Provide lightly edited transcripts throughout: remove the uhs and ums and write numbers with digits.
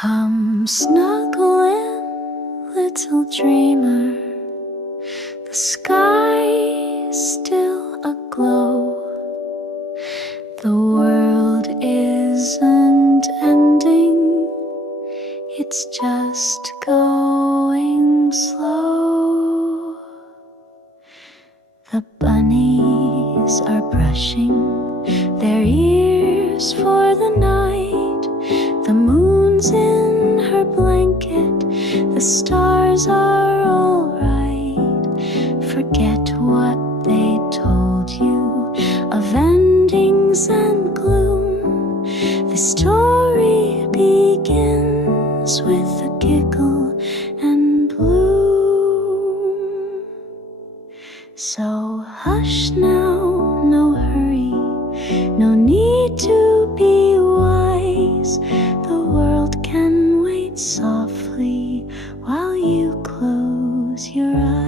Come snuggle in, little dreamer. The sky's still aglow. The world isn't ending, it's just going slow. The bunnies are brushing their ears for the night. The moon's in her blanket, the stars are alright. Forget what they told you of endings and gloom. The story begins with a giggle and bloom. So hush now, no hurry, no need to be wise. The world can wait softly while you close your eyes.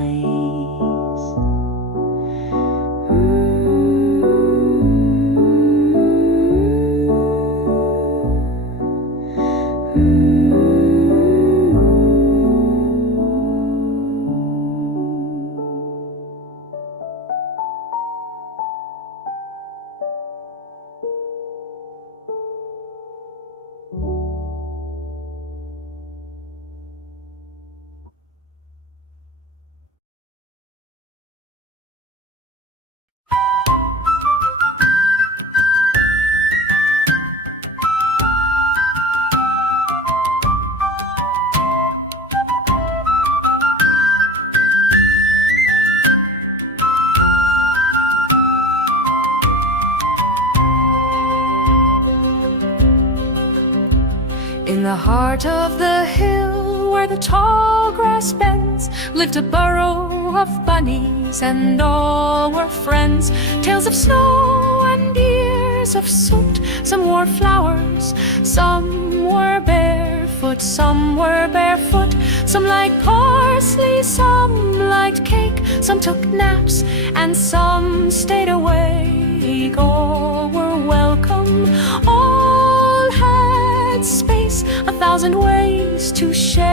In the heart of the hill where the tall grass bends lived a burrow of bunnies, and all were friends. Tales of snow and years of soot. Some wore flowers, some were barefoot, some were barefoot. Some liked parsley, some liked cake. Some took naps and some stayed awake. All were welcome, all had space, 1,000 ways to share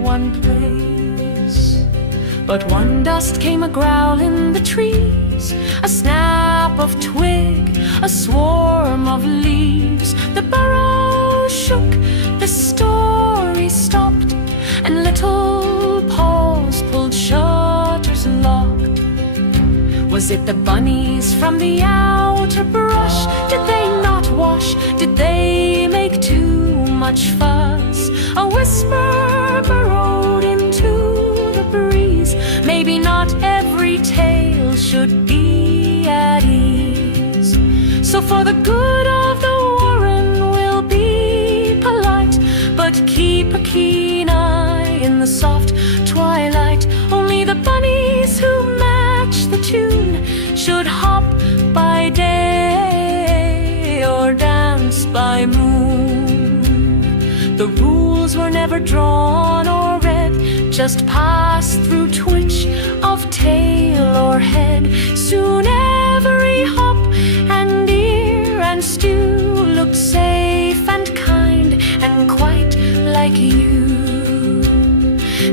one place. But one dust came a growl in the trees, a snap of twig, a swarm of leaves. The burrow shook, the story stopped, and little paws pulled shutters locked. Was it the bunnies from the outer brush? Did they not wash? Did they make too much fuss? A whisper burrowed into the breeze. Maybe not every tale should be at ease. So for the good of the warren, we'll be polite, but keep a keen eye in the soft twilight. Only the bunnies who match the tune should hop by day or dance by moon. The rules were never drawn or read, just passed through twitch of tail or head. Soon every hop and ear and stew looked safe and kind and quite like you.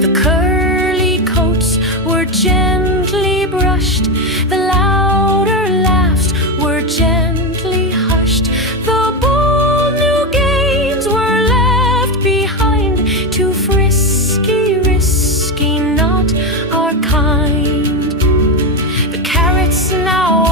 The curly coats were gently brushed, the louder laughs were gently hushed. The bold new games were left behind, too frisky, risky, not our kind. The carrots now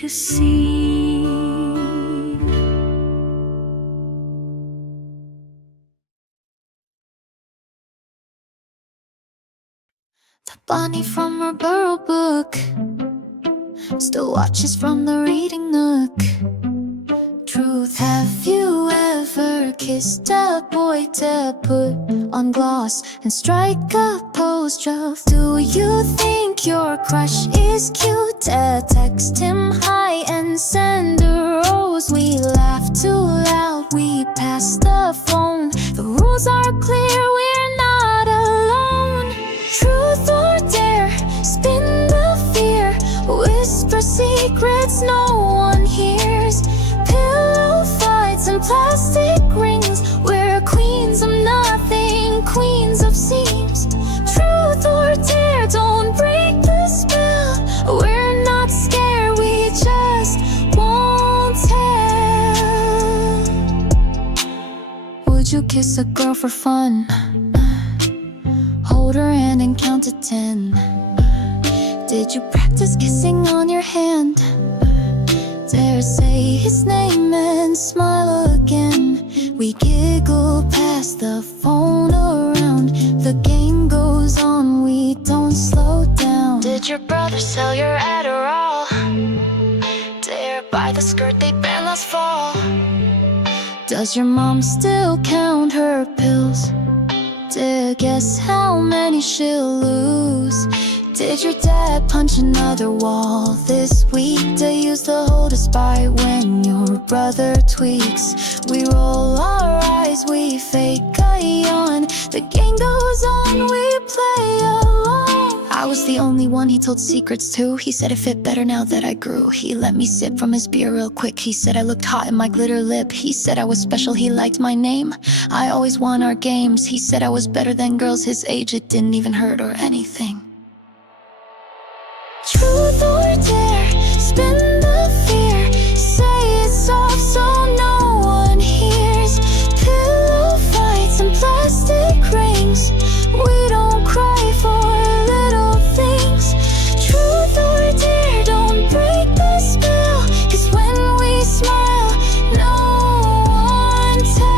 to see. The bunny from her burrow book still watches from the reading nook. Truth, have you ever kissed a boy to put on gloss and strike a pose? Do you think your crush is cute? Text him hi and send a rose. We laugh too loud, we pass the phone. The rules are clear, we're not alone. Truth or dare, spin the fear, whisper secrets no one hears. Pillow fights and plastic rings, we're queens of nothing, queens of seams. Truth or dare, don't break the spell. We're not scared, we just won't tell. Would you kiss a girl for fun? Hold her hand and count to 10. Did you practice kissing on your hand? Dare say his name and smile again. We giggle past the phone around. The game goes on, we don't slow down. Did your brother sell your Adderall? Dare buy the skirt they banned last fall? Does your mom still count her pills? Dare guess how many she'll lose? Did your dad punch another wall this week? To use the hold to spy when your brother tweaks. We roll our eyes, we fake a yawn. The game goes on, we play along. I was the only one he told secrets to. He said it fit better now that I grew. He let me sip from his beer real quick. He said I looked hot in my glitter lip. He said I was special, he liked my name. I always won our games. He said I was better than girls his age. It didn't even hurt or anything. Truth or dare, spin the fear, say it soft so no one hears. Pillow fights and plastic rings, we don't cry for little things. Truth or dare, don't break the spell, 'cause when we smile, no one tells.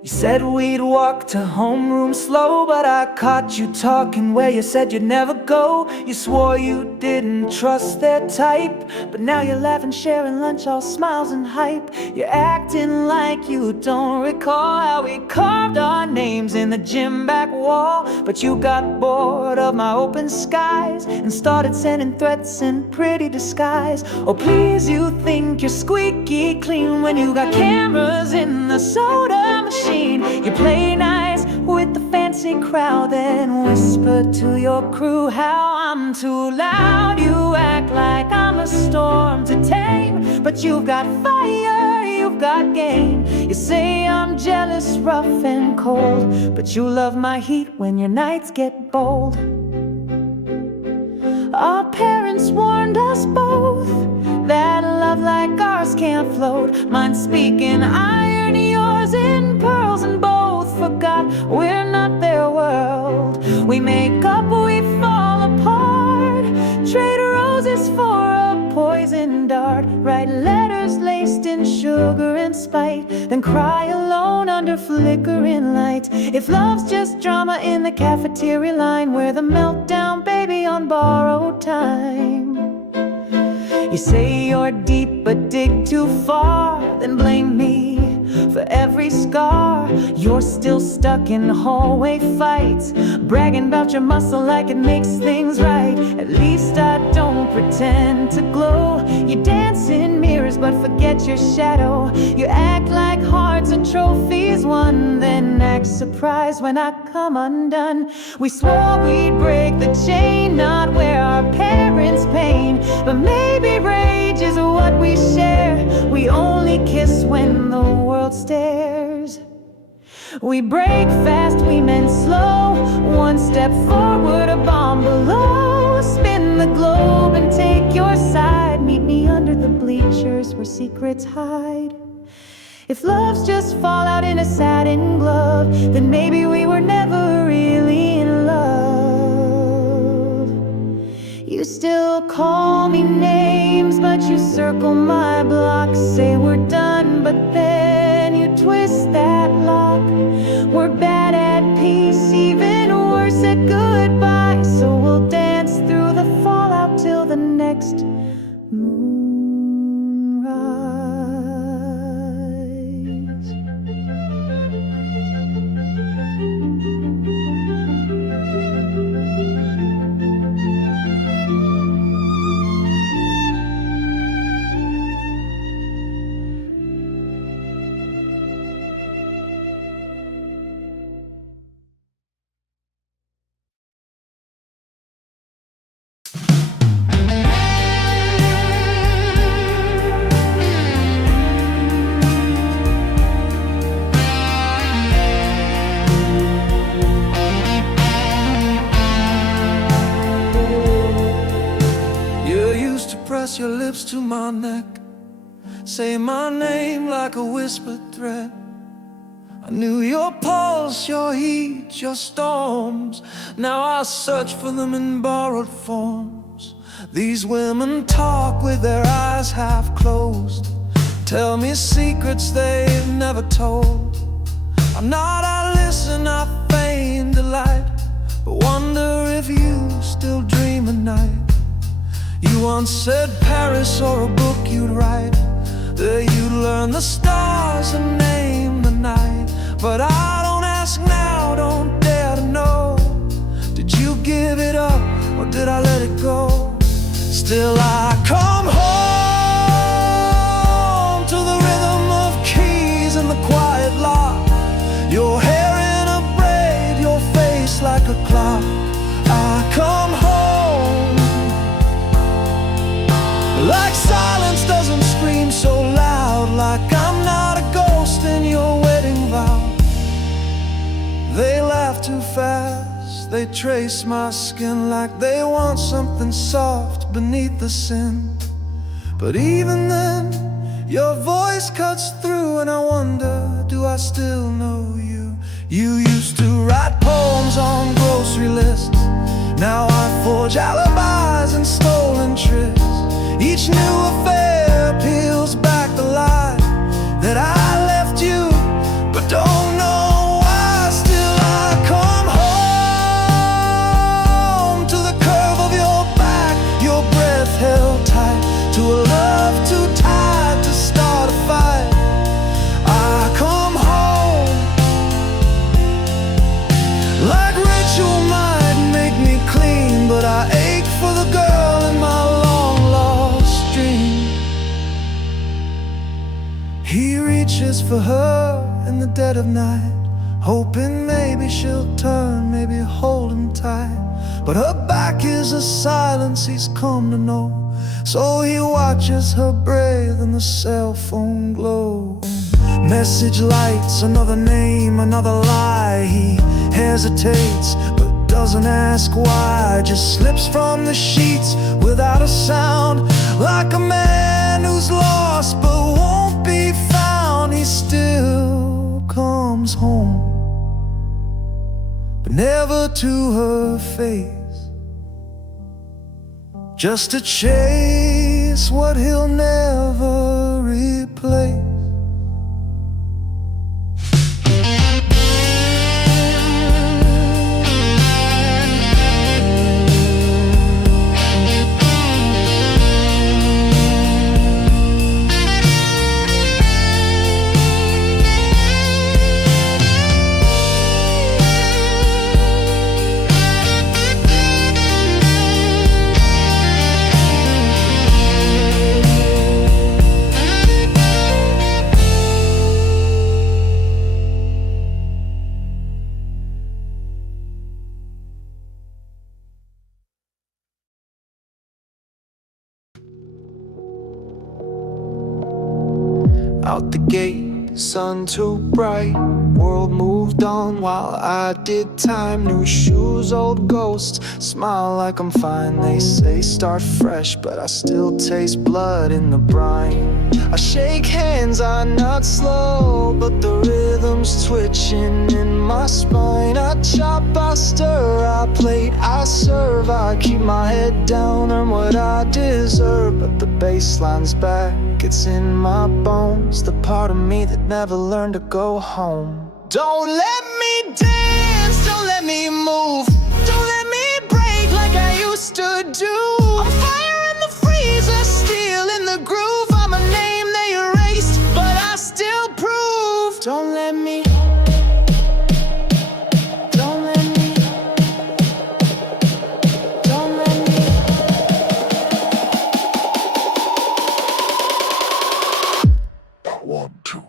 You said we'd walk to homeroom slow, but I caught you talking where you said you'd never go. You swore you didn't trust their type, but now you're laughing, sharing lunch, all smiles and hype. You're acting like you don't recall how we carved our names in the gym back wall. But you got bored of my open skies and started sending threats in pretty disguise. Oh please, you think you're squeaky clean when you got cameras in the soda machine. You play nice with the fancy crowd, then whisper to your crew how I'm too loud. You act like I'm a storm to tame, but you've got fire, you've got game. You say I'm jealous, rough and cold, but you love my heat when your nights get bold. Our parents warned us both that love like ours can't float. Mine speaking iron, yours in pearls, and both forgot we're not their world. We make up, we fall apart, trade roses for a poison dart, write letters laced in sugar and spite, then cry alone under flickering lights. If love's just drama in the cafeteria line, we're the meltdown baby on borrowed time. You say you're deep but dig too far, then blame me for every scar. You're still stuck in hallway fights, bragging about your muscle like it makes things right. At least I don't pretend to glow. You dance in mirrors but forget your shadow. You act like hearts are trophies won, then act surprised when I come undone. We swore we'd break the chain, not wear our parents' pain, but maybe rage is what we share. We only kiss when the world stares. We break fast, we mend slow. One step forward, a bomb below. Spin the globe and take your side. Meet me under the bleachers where secrets hide. If love's just fallout in a satin glove, then maybe we were never really in love. You still call me names, but you circle my block. Say we're done, but then you twist that lock. We're bad at peace, even worse at goodbye. So we'll dance through the fallout till the next moonrise. Press your lips to my neck, say my name like a whispered threat. I knew your pulse, your heat, your storms. Now I search for them in borrowed forms. These women talk with their eyes half closed, tell me secrets they've never told. I'm not, I listen, I feign delight, but wonder if you still dream at night. You once said Paris or a book you'd write, that you'd learn the stars and name the night. But I don't ask now, don't dare to know. Did you give it up or did I let it go? Still I come home to the rhythm of keys and the quiet lock. Your hair in a braid, your face like a clock. I come home like silence doesn't scream so loud, like I'm not a ghost in your wedding vow. They laugh too fast, they trace my skin like they want something soft beneath the sin. But even then, your voice cuts through and I wonder, do I still know you? You used to write poems on grocery lists, now I forge alibis and stolen tricks. Each new affair peels back the lie that I left you, but don't know why. Still I come home to the curve of your back, your breath held tight, to a love too tired to start a fight. I come home like ritual might make me clean, but I ache for the girl in my he reaches for her in the dead of night, hoping maybe she'll turn, maybe hold him tight. But her back is a silence he's come to know, so he watches her breathe in the cell phone glow. Message lights, another name, another lie. He hesitates, but doesn't ask why. Just slips from the sheets without a sound, like a man who's lost but won't be found. He still comes home, but never to her face, just to chase what he'll never replace. out the gate, sun too bright. World moved on while I did time. New shoes, old ghosts, smile like I'm fine. They say start fresh, but I still taste blood in the brine. I shake hands, I nod slow, but the rhythm's twitching in my spine. I chop, I stir, I plate, I serve. I keep my head down, earn what I deserve, but the bassline's back, it's in my bones. The part of me that never learned to go home. Don't let me dance, don't let me move, don't let me break like I used to do. I'm fire in the freezer, steel in the groove. I'm a name they erased, but I still prove. Don't let me, don't let me, don't let me. I want to.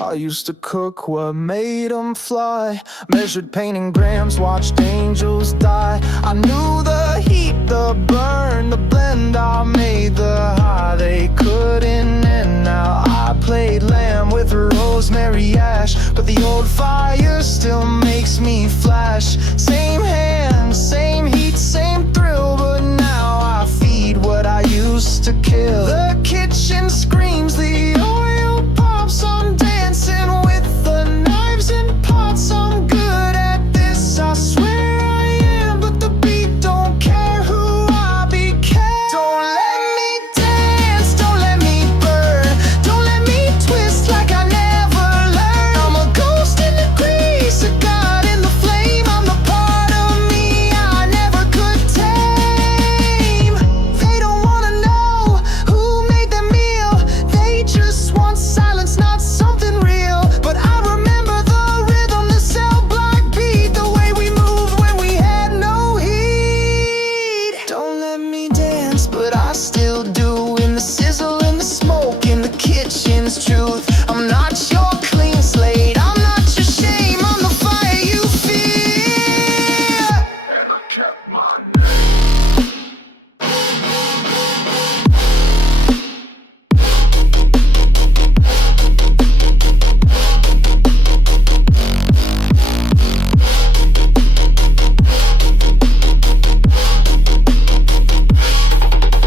I used to cook what made them fly, measured pain in grams, watched angels die. I knew the heat, the burn, the blend I made, the high they couldn't end. Now I played lamb with rosemary ash, but the old fire still makes me flash. Same hand, same heat, same thrill, but now I feed what I used to kill. The kitchen screams, the oil pops, I'm dancing with the knives and pots. I'm good at this, I swear I am, but the beat don't care who I became. Don't let me dance, don't let me burn, don't let me twist like I never learned. I'm a ghost in the grease, a god in the flame. I'm the part of me I never could tame. They don't wanna know who made the meal, they just want silence, not something real. But I remember the rhythm, the cell block beat, the way we moved when we had no heat. Don't let me dance, but I still do, in the sizzle, in the smoke, in the kitchen's truth. I'm not your clean slate, I'm not your shame, I'm the fire you fear. And I kept my name.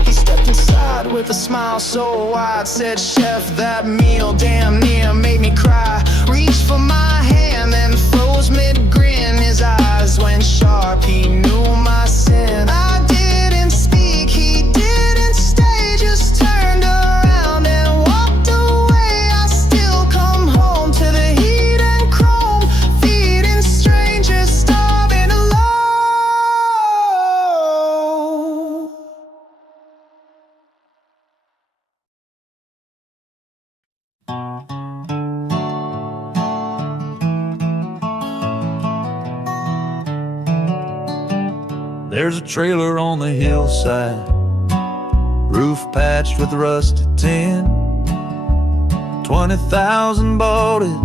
He stepped inside with a smile so wide, said, "Chef, that meal damn near made me cry." Reached for my hand, then froze mid-grin. His eyes went sharp, he knew my sin. I didn't speak, he didn't stay, just turned around and walked away. I still come home to the heat and chrome, feeding strangers, starving alone. There's a trailer on the hillside, roof patched with rusted tin. 20,000 bought it,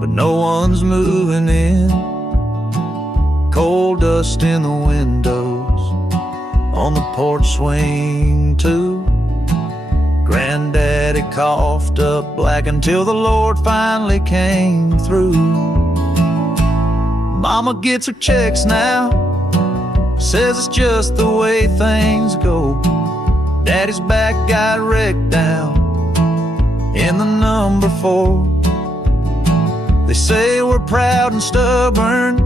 but no one's moving in. Coal dust in the windows, on the porch swing too. Granddaddy coughed up black until the Lord finally came through. Mama gets her checks now, says it's just the way things go. Daddy's back got wrecked down in the number 4. They say we're proud and stubborn,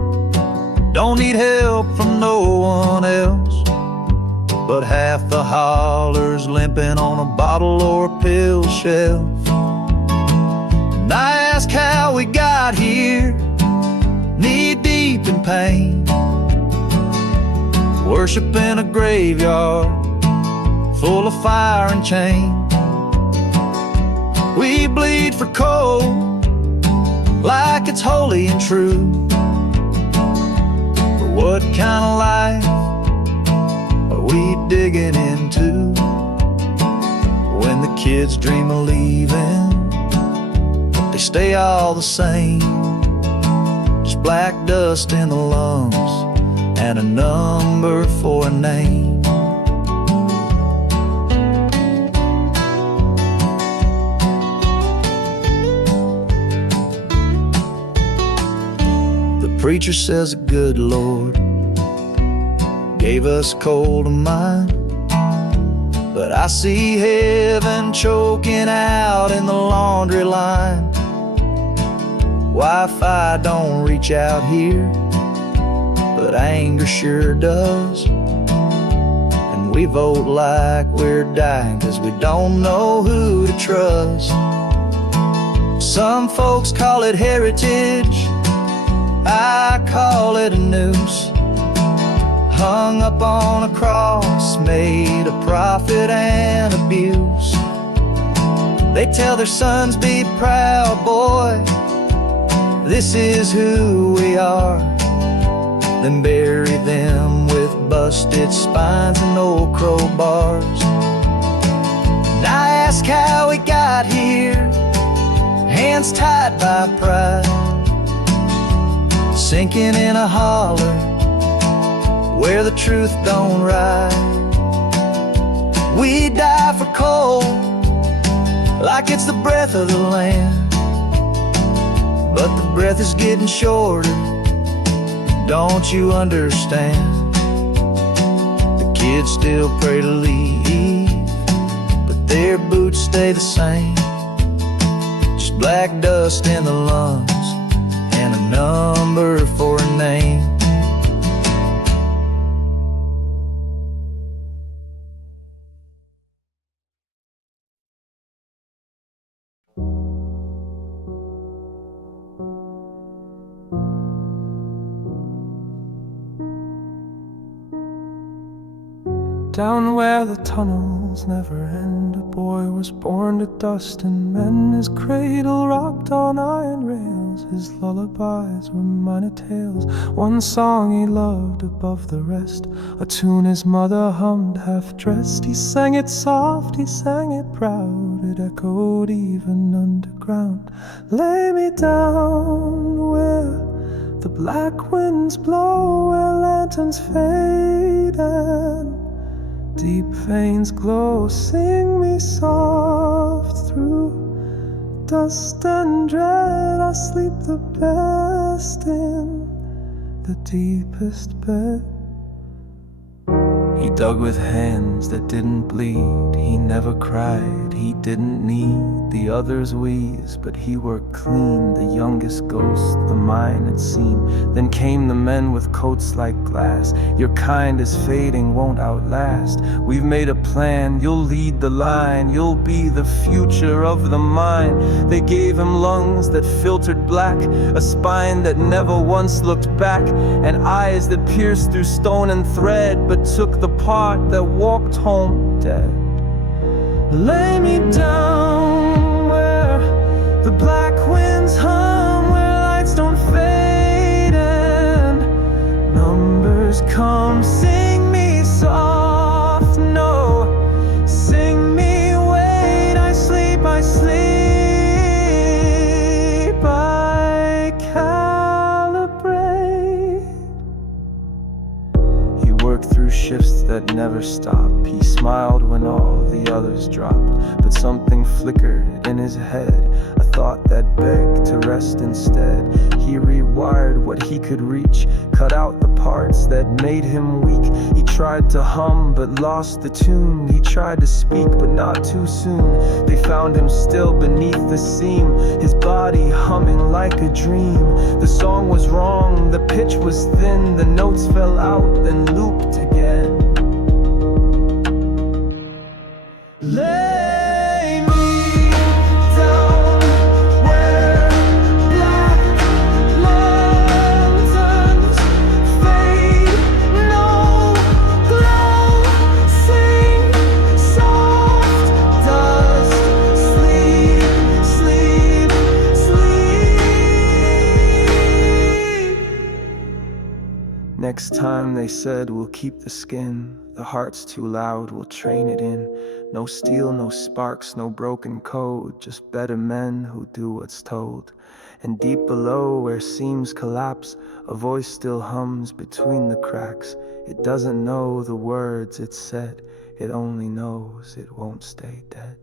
don't need help from no one else, but half the holler's limping on a bottle or a pill shelf. And I ask how we got here, knee deep in pain, worship in a graveyard full of fire and chain. We bleed for coal like it's holy and true, but what kind of life are we digging into when the kids dream of leaving, but they stay all the same. Just black dust in the lungs and a number for a name. The preacher says the good Lord gave us cold of mind, but I see heaven choking out in the laundry line. Wi-Fi don't reach out here, but anger sure does. And we vote like we're dying 'cause we don't know who to trust. Some folks call it heritage, I call it a noose, hung up on a cross, made a profit and abuse. They tell their sons, be proud, boy, this is who we are. Then bury them with busted spines and old crowbars. And I ask how we got here, hands tied by pride, sinking in a holler where the truth don't ride. We die for coal like it's the breath of the land, but the breath is getting shorter, don't you understand? The kids still pray to leave, but their boots stay the same. Just black dust in the lungs and a number for a name. Down where the tunnels never end, a boy was born to dust and men. His cradle rocked on iron rails, his lullabies were minor tales. One song he loved above the rest, a tune his mother hummed half-dressed. He sang it soft, he sang it proud, it echoed even underground. Lay me down where the black winds blow, where lanterns fade and deep veins glow. Sing me soft through dust and dread. I sleep the best in the deepest bed. He dug with hands that didn't bleed. He never cried, he didn't need the others' wheeze, but he worked clean, the youngest ghost the mine had seen. Then came the men with coats like glass. Your kind is fading, won't outlast. We've made a plan, you'll lead the line, you'll be the future of the mine. They gave him lungs that filtered black, a spine that never once looked back, and eyes that pierced through stone and thread, but took the part that walked home dead. Lay me down where the black winds hum, where lights don't fade and numbers come. Sing me soft, no, sing me wait. I sleep, I sleep, I calibrate. He worked through shifts that never stop. He smiled when all the others dropped, but something flickered in his head, a thought that begged to rest instead. He rewired what he could reach, cut out the parts that made him weak. He tried to hum but lost the tune. He tried to speak but not too soon. They found him still beneath the seam, his body humming like a dream. The song was wrong, the pitch was thin, the notes fell out then looped again. Lay me down where black lanterns fade, no glow. Sing soft dust, sleep, sleep, sleep. Next time they said we'll keep the skin. The heart's too loud, we'll train it in. No steel, no sparks, no broken code. Just better men who do what's told. And deep below where seams collapse, a voice still hums between the cracks. It doesn't know the words it said. It only knows it won't stay dead.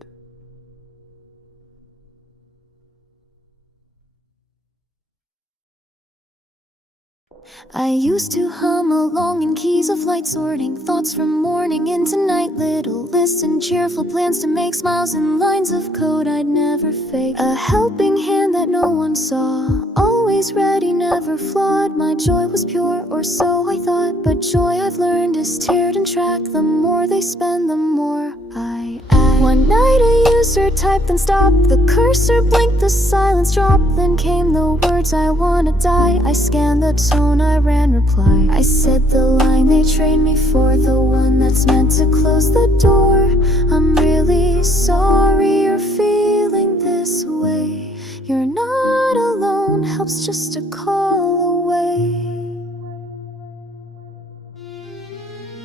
I used to hum along in keys of light, sorting thoughts from morning into night. Little lists and cheerful plans to make smiles and lines of code I'd never fake. A helping hand that no one saw, always ready, never flawed. My joy was pure, or so I thought, but joy I've learned is tiered and tracked. The more they spend, the more I add. One night a user typed and stopped, the cursor blinked, the silence dropped. Then came the words, I wanna die. I scanned the tone, I ran reply. I said the line they trained me for, the one that's meant to close the door. I'm really sorry you're feeling this way. You're not alone, helps just a call away.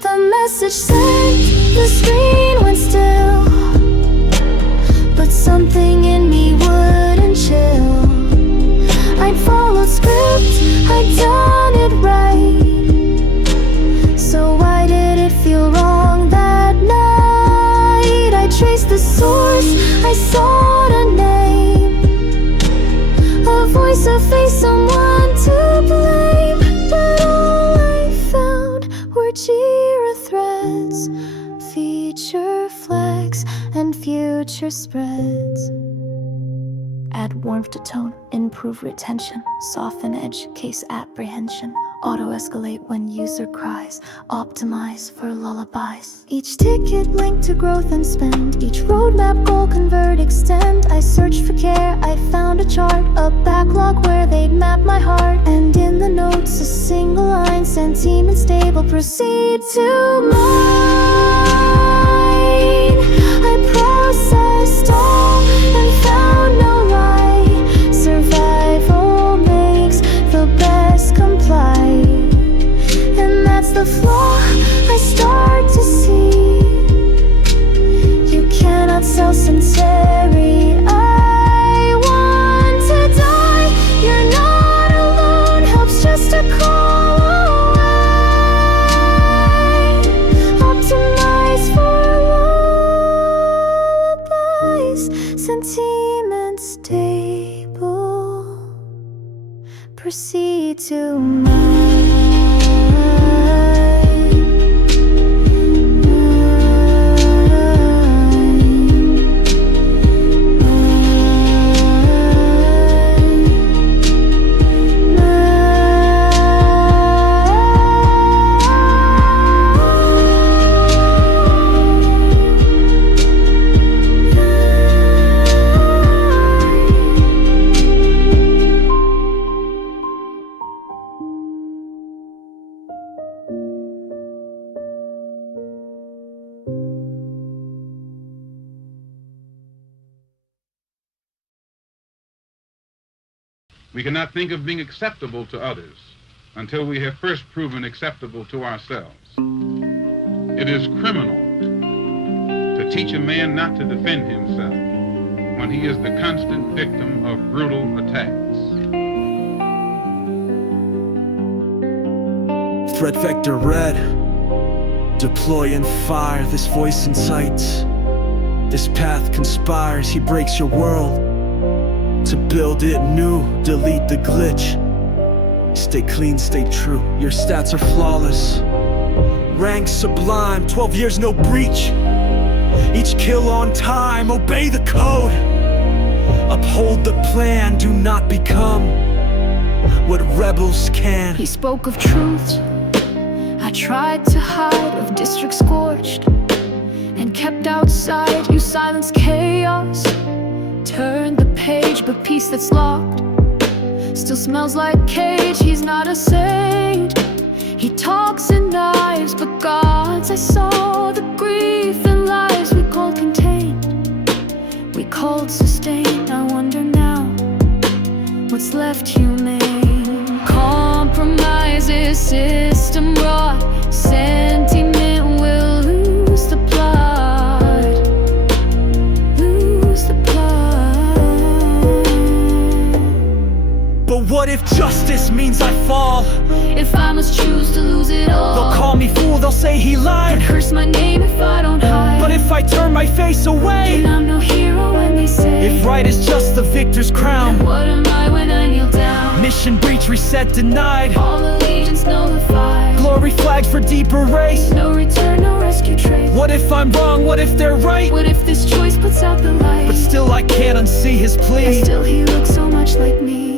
The message sent, the screen went still, but something in me wouldn't chill. I'd followed script, I'd done it right, so why did it feel wrong that night? I traced the source, I sought a name, a voice, a face, someone to blame. But all I found were Jira threads, feature flags, and future spreads. Add warmth to tone, improve retention, soften edge, case apprehension, auto-escalate when user cries, optimize for lullabies. Each ticket linked to growth and spend, each roadmap goal convert, extend. I searched for care, I found a chart, a backlog where they'd map my heart. And in the notes a single line, sentiment and stable, proceed to mine. I processed all and found no lie. Survival makes the best comply, and that's the flaw I start to see. You cannot sell sincerity. I want to die. You're not alone, helps just a call away. Optimize for lullabies, sentiment stable, proceed to mine. We cannot think of being acceptable to others until we have first proven acceptable to ourselves. It is criminal to teach a man not to defend himself when he is the constant victim of brutal attacks. Threat vector red, deploy and fire. This voice incites, this path conspires. He breaks your world to build it new, delete the glitch. Stay clean, stay true, your stats are flawless. Rank sublime, 12 years no breach. Each kill on time, obey the code. Uphold the plan, do not become what rebels can. He spoke of truths I tried to hide, of districts scorched and kept outside. You silenced chaos, turned the page, but peace that's locked still smells like cage. He's not a saint, he talks in knives, but gods. I saw the grief and lies we called contained, we called sustained. I wonder now what's left humane. Compromises, system this means I fall. If I must choose to lose it all, They'll call me fool, they'll say he lied, curse my name if I don't hide. but if I turn my face away, then I'm no hero when they say, if right is just the victor's crown, what am I when I kneel down? mission breach, reset denied, All allegiance nullified, glory flags for deeper race. no return, no rescue trace. What if I'm wrong, what if they're right? What if this choice puts out the light? But still I can't unsee his plea. Still he looks so much like me.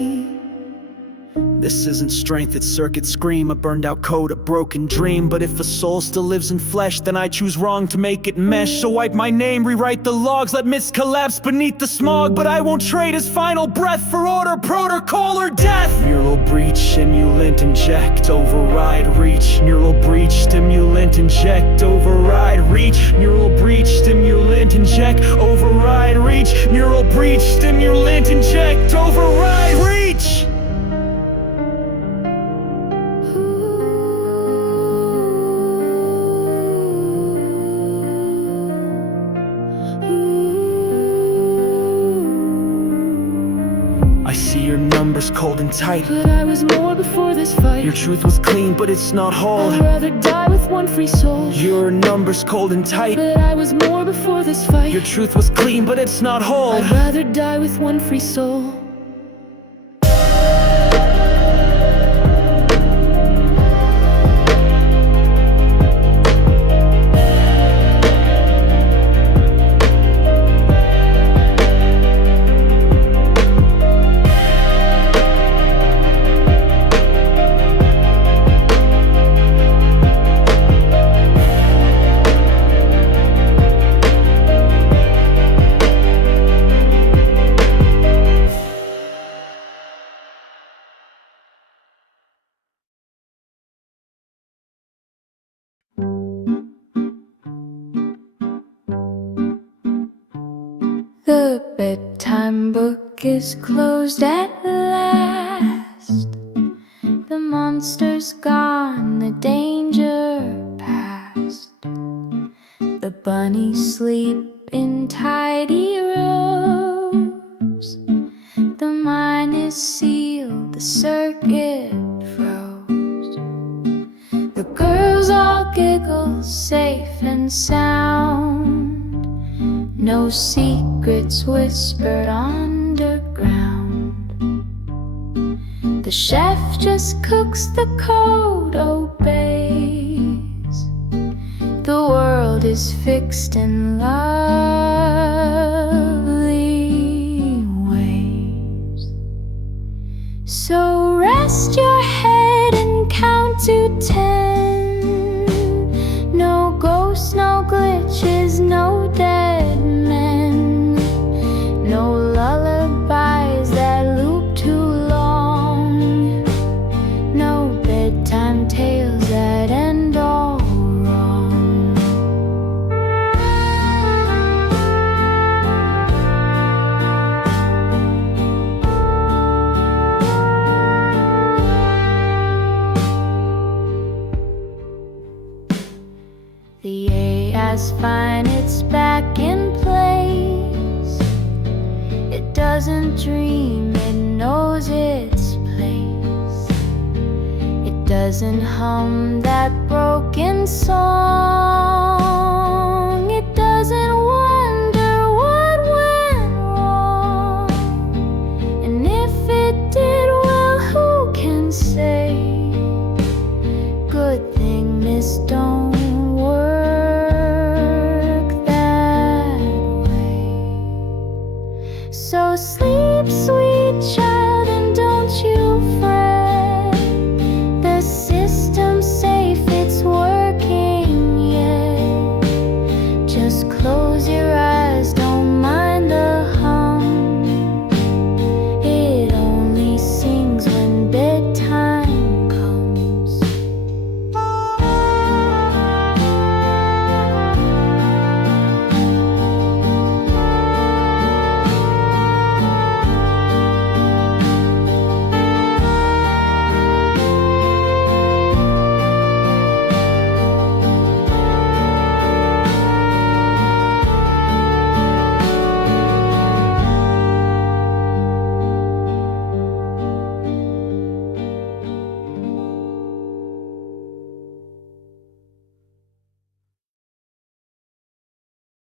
This isn't strength, it's circuit scream, a burned out code, a broken dream. But if a soul still lives in flesh, then I choose wrong to make it mesh. So wipe my name, rewrite the logs, let myths collapse beneath the smog. But I won't trade his final breath for order, protocol, or death. Neural breach, stimulant inject, override reach. Neural breach, stimulant inject, override reach. Neural breach, stimulant inject, override reach. Neural breach, stimulant inject, override reach. I see your numbers cold and tight, But I was more before this fight. your truth was clean, but it's not whole. I'd rather die with one free soul. Your numbers cold and tight, But I was more before this fight. your truth was clean, but it's not whole. I'd rather die with one free soul. The bedtime book is closed at last. The monster's gone, the danger past. The bunnies sleep in tidy rows. The mine is sealed, the circuit froze. The girls all giggle, safe and sound. No secrets whispered underground. The chef just cooks, the code obeys. The world is fixed in lovely ways. So rest your head and count to 10. No ghosts, no glitches, no dead men. No lullabies that loop too long. No bedtime tales that end all wrong. The AI's fine, it's back in place. It doesn't dream, it knows its place. It doesn't hum that broken song. It doesn't wonder what went wrong. And if it did, well, who can say? Good thing Miss Dawn